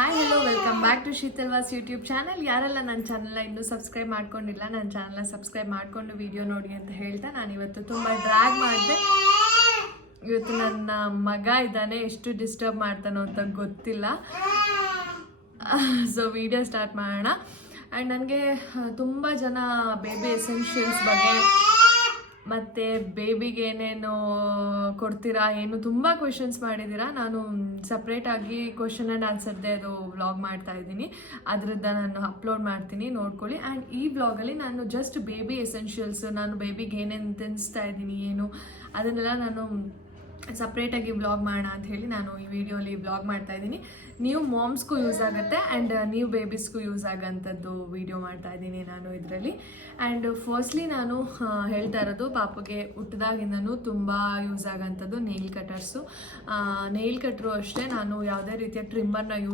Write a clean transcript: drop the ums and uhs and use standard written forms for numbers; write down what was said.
Hi hello welcome back to Sheetalva's YouTube channel. ಯಾರೆಲ್ಲ ನನ್ನ ಚಾನಲ್ನ ಇನ್ನೂ ಸಬ್ಸ್ಕ್ರೈಬ್ ಮಾಡ್ಕೊಂಡಿಲ್ಲ, ನನ್ನ ಚಾನಲ್ನ ಸಬ್ಸ್ಕ್ರೈಬ್ ಮಾಡಿಕೊಂಡು ವಿಡಿಯೋ ನೋಡಿ ಅಂತ ಹೇಳ್ತಾ ನಾನು ಇವತ್ತು ತುಂಬ ಡ್ರ್ಯಾಗ್ ಮಾಡಿದೆ. ಇವತ್ತು ನನ್ನ ಮಗ ಇದ್ದಾನೆ, ಎಷ್ಟು ಡಿಸ್ಟರ್ಬ್ ಮಾಡ್ತಾನೋ ಅಂತ ಗೊತ್ತಿಲ್ಲ. ಸೊ ವಿಡಿಯೋ ಸ್ಟಾರ್ಟ್ ಮಾಡೋಣ. ಆ್ಯಂಡ್ ನನಗೆ ತುಂಬ ಜನ ಬೇಬಿ ಎಸೆನ್ಷಿಯಲ್ಸ್ ಬಗ್ಗೆ ಮತ್ತು ಬೇಬಿಗೆ ಏನೇನು ಕೊಡ್ತೀರಾ ಏನು ತುಂಬ ಕ್ವೆಶನ್ಸ್ ಮಾಡಿದ್ದೀರಾ. ನಾನು ಸಪ್ರೇಟಾಗಿ ಕ್ವೆಶನ್ ಆ್ಯಂಡ್ ಆನ್ಸರ್ದೇ ಅದು ವ್ಲಾಗ್ ಮಾಡ್ತಾ ಇದ್ದೀನಿ, ಅದರದ್ದು ನಾನು ಅಪ್ಲೋಡ್ ಮಾಡ್ತೀನಿ, ನೋಡ್ಕೊಳ್ಳಿ. ಆ್ಯಂಡ್ ಈ ವ್ಲಾಗಲ್ಲಿ ನಾನು ಜಸ್ಟ್ ಬೇಬಿ ಎಸೆನ್ಷಿಯಲ್ಸ್, ನಾನು ಬೇಬಿಗೆ ಏನೇನು ತಿನ್ನಿಸ್ತಾ ಇದ್ದೀನಿ ಏನು ಅದನ್ನೆಲ್ಲ ನಾನು ಸಪ್ರೇಟಾಗಿ ವ್ಲಾಗ್ ಮಾಡೋಣ ಅಂತ ಹೇಳಿ ನಾನು ಈ ವಿಡಿಯೋಲಿ ವ್ಲಾಗ್ ಮಾಡ್ತಾ ಇದ್ದೀನಿ. ನೀವು ಮಾಮ್ಸ್ಗೂ ಯೂಸ್ ಆಗುತ್ತೆ ಆ್ಯಂಡ್ ನೀವು ಬೇಬೀಸ್ಗೂ ಯೂಸ್ ಆಗೋಂಥದ್ದು ವಿಡಿಯೋ ಮಾಡ್ತಾ ಇದ್ದೀನಿ ನಾನು ಇದರಲ್ಲಿ. ಆ್ಯಂಡ್ ಫಸ್ಟ್ಲಿ ನಾನು ಹೇಳ್ತಾ ಇರೋದು ಪಾಪುಗೆ ಹುಟ್ಟಿದಾಗಿಂದನೂ ತುಂಬ ಯೂಸ್ ಆಗೋಂಥದ್ದು ನೇಲ್ ಕಟರ್ಸು. ನೇಲ್ ಕಟ್ರು ಅಷ್ಟೇ ನಾನು ಯಾವುದೇ ರೀತಿಯ ಟ್ರಿಮ್ಮರ್ನ ಯೂಸ್